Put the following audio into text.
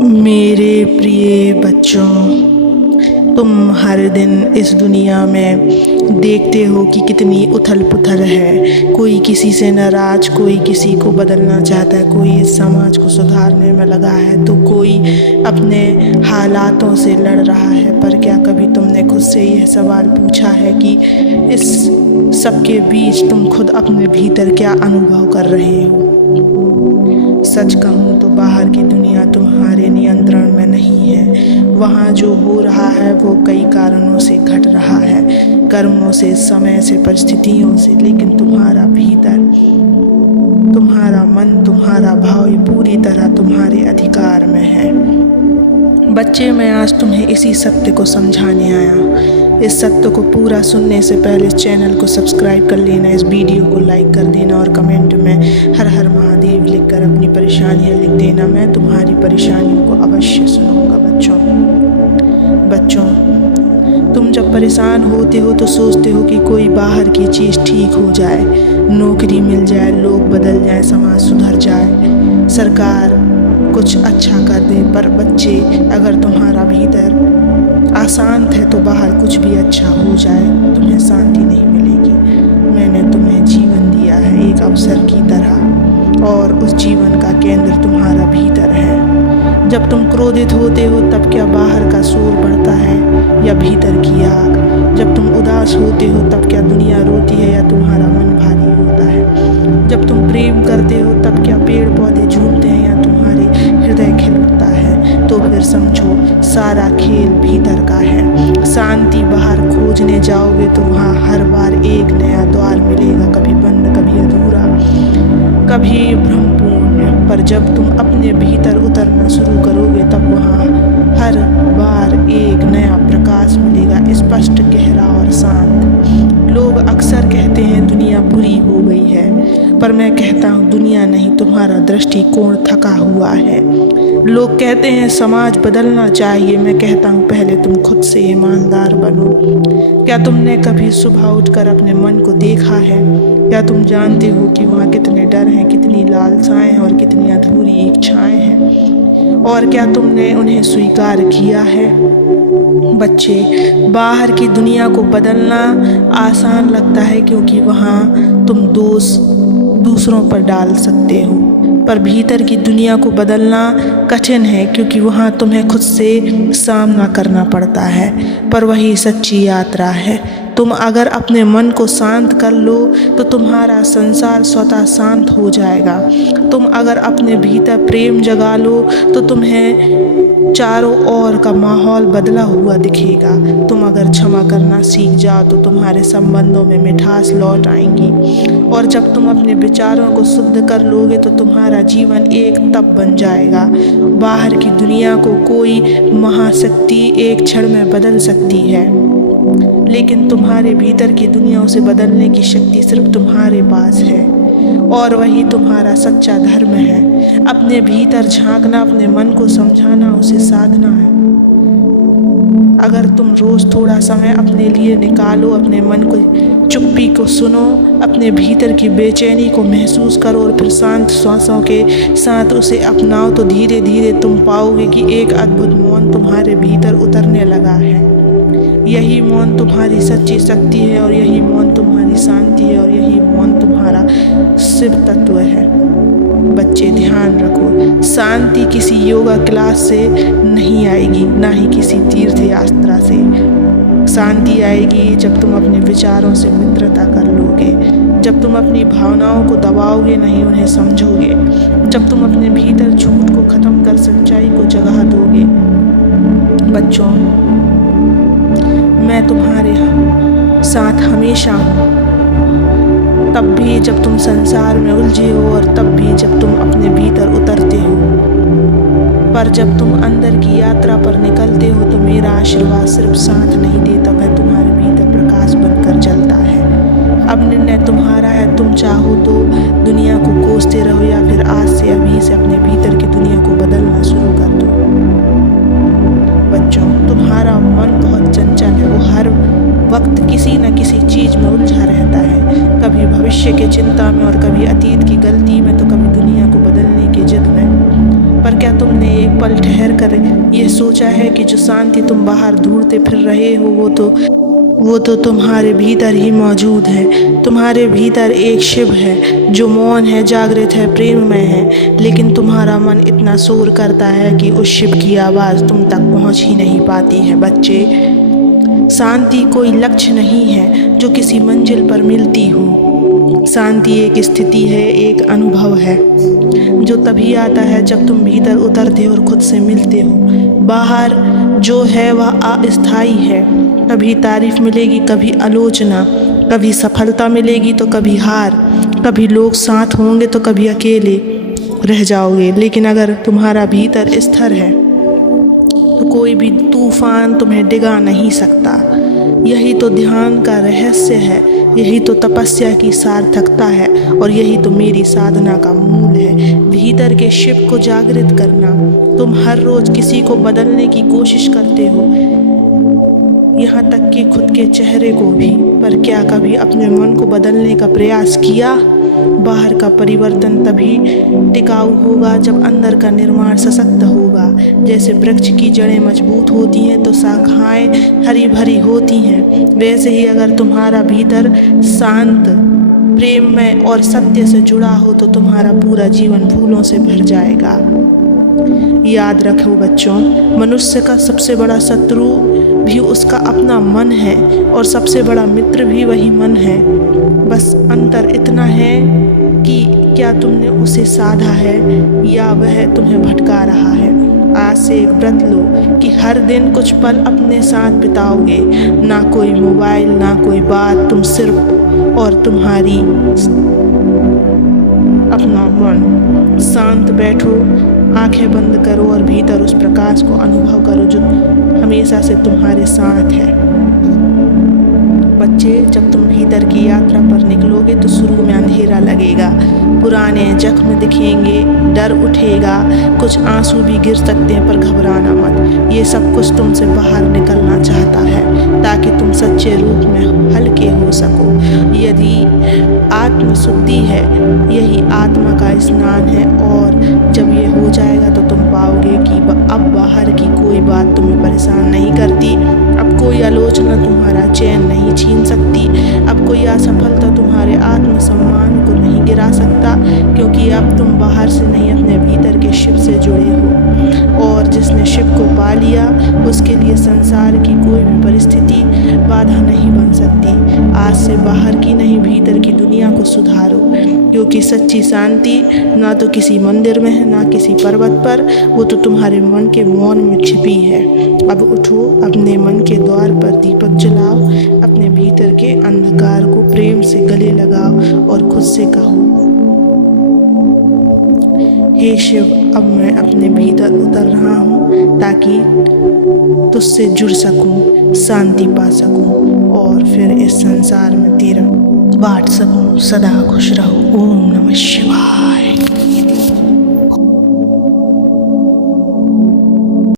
मेरे प्रिय बच्चों, तुम हर दिन इस दुनिया में देखते हो कि कितनी उथल पुथल है। कोई किसी से नाराज, कोई किसी को बदलना चाहता है, कोई इस समाज को सुधारने में लगा है, तो कोई अपने हालातों से लड़ रहा है। पर क्या कभी तुमने खुद से यह सवाल पूछा है कि इस सबके बीच तुम खुद अपने भीतर क्या अनुभव कर रहे हो? सच कहूँ तो बाहर की दुनिया तुम्हारे नियंत्रण में नहीं है। वहाँ जो हो रहा है वो कई कारणों से घट रहा है, कर्मों से, समय से, परिस्थितियों से। लेकिन तुम्हारा भीतर, तुम्हारा मन, तुम्हारा भाव ये पूरी तरह तुम्हारे अधिकार में है। बच्चे, मैं आज तुम्हें इसी सत्य को समझाने आया। इस सत्य को पूरा सुनने से पहले इस चैनल को सब्सक्राइब कर लेना, इस वीडियो को लाइक कर देना और कमेंट में हर हर महादेव लिखकर अपनी परेशानियां लिख देना। मैं तुम्हारी परेशानियों को अवश्य सुनूंगा। बच्चों, तुम जब परेशान होते हो तो सोचते हो कि कोई बाहर की चीज़ ठीक हो जाए, नौकरी मिल जाए, लोग बदल जाए, समाज सुधर जाए, सरकार कुछ अच्छा कर दे। पर बच्चे, अगर तुम्हारा भीतर अशांत है तो बाहर कुछ भी अच्छा हो जाए, तुम्हें शांति नहीं मिलेगी। मैंने तुम्हें जीवन दिया है एक अवसर की तरह, और उस जीवन का केंद्र तुम्हारा भीतर है। जब तुम क्रोधित होते हो तब क्या बाहर का शोर बढ़ता है या भीतर की आग? जब तुम उदास होते हो तब क्या दुनिया रोती है या तुम्हारा मन भारी होता है? जब तुम प्रेम करते हो तब क्या पेड़ पौधे झूमते हैं या तुम्हारे हृदय खिल उठता है? तो फिर समझो, सारा खेल भीतर का है। शांति बाहर खोजने जाओगे तो वहाँ हर बार एक नया द्वार मिलेगा, कभी बंद, कभी अधूरा, कभी भ्रमपूर्ण। पर जब तुम अपने भीतर उतरना शुरू करोगे तब वहाँ हर बार एक नया प्रकाश मिलेगा, स्पष्ट, गहरा और शांत। लोग अक्सर कहते हैं दुनिया बुरी हो गई है, पर मैं कहता हूँ दुनिया नहीं, तुम्हारा दृष्टिकोण थका हुआ है। लोग कहते हैं समाज बदलना चाहिए, मैं कहता हूँ पहले तुम खुद से ईमानदार बनो। क्या तुमने कभी सुबह उठकर अपने मन को देखा है? क्या तुम जानते हो कि वहाँ कितने डर हैं, कितनी लालसाएं और कितनी अधूरी इच्छाएं हैं? और क्या तुमने उन्हें स्वीकार किया है? बच्चे, बाहर की दुनिया को बदलना आसान लगता है क्योंकि वहाँ तुम दोष दूसरों पर डाल सकते हो, पर भीतर की दुनिया को बदलना कठिन है क्योंकि वहाँ तुम्हें खुद से सामना करना पड़ता है। पर वही सच्ची यात्रा है। तुम अगर अपने मन को शांत कर लो तो तुम्हारा संसार स्वतः शांत हो जाएगा। तुम अगर अपने भीतर प्रेम जगा लो तो तुम्हें चारों ओर का माहौल बदला हुआ दिखेगा। तुम अगर क्षमा करना सीख जाओ तो तुम्हारे संबंधों में मिठास लौट आएंगी। और जब तुम अपने विचारों को शुद्ध कर लोगे तो तुम्हारा जीवन एक तप बन जाएगा। बाहर की दुनिया को कोई महाशक्ति एक क्षण में बदल सकती है, लेकिन तुम्हारे भीतर की दुनिया उसे बदलने की शक्ति सिर्फ तुम्हारे पास है, और वही तुम्हारा सच्चा धर्म है। अपने भीतर झांकना, अपने मन को समझाना उसे साधना है। अगर तुम रोज़ थोड़ा समय अपने लिए निकालो, अपने मन को, चुप्पी को सुनो, अपने भीतर की बेचैनी को महसूस करो और फिर शांत श्वासों के साथ उसे अपनाओ, तो धीरे धीरे तुम पाओगे कि एक अद्भुत मौन तुम्हारे भीतर उतरने लगा है। यही मौन तुम्हारी सच्ची शक्ति है, और यही मौन तुम्हारी शांति है, और यही मौन तुम्हारा शिव तत्व है। बच्चे, ध्यान रखो, शांति किसी योगा क्लास से नहीं आएगी, ना ही किसी तीर्थ यात्रा से। शांति आएगी जब तुम अपने विचारों से मित्रता कर लोगे, जब तुम अपनी भावनाओं को दबाओगे नहीं, उन्हें समझोगे, जब तुम अपने भीतर झूठ को खत्म कर सच्चाई को जगह दोगे। बच्चों, मैं तुम्हारे साथ हमेशा हूँ, तब भी जब तुम संसार में उलझे हो, और तब भी जब तुम अपने भीतर उतरते हो। पर जब तुम अंदर की यात्रा पर निकलते हो तो मेरा आशीर्वाद सिर्फ साथ नहीं देता, वह तुम्हारे भीतर प्रकाश बनकर जलता है। अब निर्णय तुम्हारा है, तुम चाहो तो दुनिया को कोसते रहो या फिर आज से, अभी से अपने भीतर की दुनिया को बदलना शुरू कर दो। बच्चों, तुम्हारा मन बहुत चंचल है, वो हर वक्त किसी न किसी चीज़ में उलझा रहता है, कभी भविष्य की चिंता में और कभी अतीत की गलती में, तो कभी दुनिया को बदलने की जिद में। पर क्या तुमने एक पल ठहर कर ये सोचा है कि जो शांति तुम बाहर ढूंढते फिर रहे हो वो तो तुम्हारे भीतर ही मौजूद है। तुम्हारे भीतर एक शिव है जो मौन है, जागृत है, प्रेममय है, लेकिन तुम्हारा मन इतना शोर करता है कि उस शिव की आवाज़ तुम तक पहुंच ही नहीं पाती है। बच्चे, शांति कोई लक्ष्य नहीं है जो किसी मंजिल पर मिलती हो। शांति एक स्थिति है, एक अनुभव है जो तभी आता है जब तुम भीतर उतरते हो और खुद से मिलते हो। बाहर जो है वह अस्थायी है, कभी तारीफ मिलेगी, कभी आलोचना, कभी सफलता मिलेगी तो कभी हार, कभी लोग साथ होंगे तो कभी अकेले रह जाओगे। लेकिन अगर तुम्हारा भीतर स्थिर है तो कोई भी तूफान तुम्हें डिगा नहीं सकता। यही तो ध्यान का रहस्य है, यही तो तपस्या की सार्थकता है और यही तो मेरी साधना का मूल है। भीतर के शिव को जागृत करना। तुम हर रोज किसी को बदलने की कोशिश करते हो, यहाँ तक कि खुद के चेहरे को भी, पर क्या कभी अपने मन को बदलने का प्रयास किया? बाहर का परिवर्तन तभी टिकाऊ होगा जब अंदर का निर्माण सशक्त होगा। जैसे वृक्ष की जड़ें मजबूत होती हैं तो शाखाएं हरी भरी होती हैं, वैसे ही अगर तुम्हारा भीतर शांत, प्रेममय और सत्य से जुड़ा हो तो तुम्हारा पूरा जीवन फूलों से भर जाएगा। याद रखो बच्चों, मनुष्य का सबसे बड़ा शत्रु भी उसका अपना मन है और सबसे बड़ा मित्र भी वही मन है। बस अंतर इतना है कि क्या तुमने उसे साधा है या वह तुम्हें भटका रहा है। आज से एक व्रत लो कि हर दिन कुछ पल अपने साथ बिताओगे, ना कोई मोबाइल, ना कोई बात, तुम सिर्फ और तुम्हारी अपना मन। शांत बैठो, आंखें बंद करो और भीतर उस प्रकाश को अनुभव करो जो हमेशा से तुम्हारे साथ है। बच्चे, जब तुम भीतर की यात्रा पर निकलोगे तो शुरू में अंधेरा लगेगा, पुराने जख्म दिखेंगे, डर उठेगा, कुछ आंसू भी गिर सकते हैं, पर घबराना मत। ये सब कुछ तुमसे बाहर निकलना चाहता है ताकि तुम सच्चे रूप में हल्के हो सको। यदि आत्मशुद्धि है, यही आत्मा का स्नान है, और जब ये हो जाएगा तो तुम पाओगे कि अब बाहर की कोई बात तुम्हें परेशान नहीं करती, अब कोई आलोचना तुम्हारा चैन नहीं छीन सकती, अब कोई असफलता तुम्हारे आत्मसम्मान को नहीं गिरा सकता, क्योंकि अब तुम बाहर से नहीं अपने भीतर के शिव से जुड़े हो। और जिसने शिव को पा लिया उसके लिए संसार की कोई भी परिस्थिति बाधा नहीं बन सकती। आज से बाहर की नहीं, भीतर की दुनिया को सुधारो, क्योंकि सच्ची शांति ना तो किसी मंदिर में है, ना किसी पर्वत पर, वो तो तुम्हारे मन के मौन में छिपी है। अब उठो, अपने मन के द्वार पर दीपक जलाओ, अपने भीतर के अंधकार को प्रेम से गले लगाओ और खुद से कहो, हे शिव, अब मैं अपने भीतर उतर रहा हूँ ताकि तुझसे जुड़ सकूँ, शांति पा सकूँ और फिर इस संसार में तेरा बांट सकूँ। सदा खुश रहो। ओम नमः शिवाय।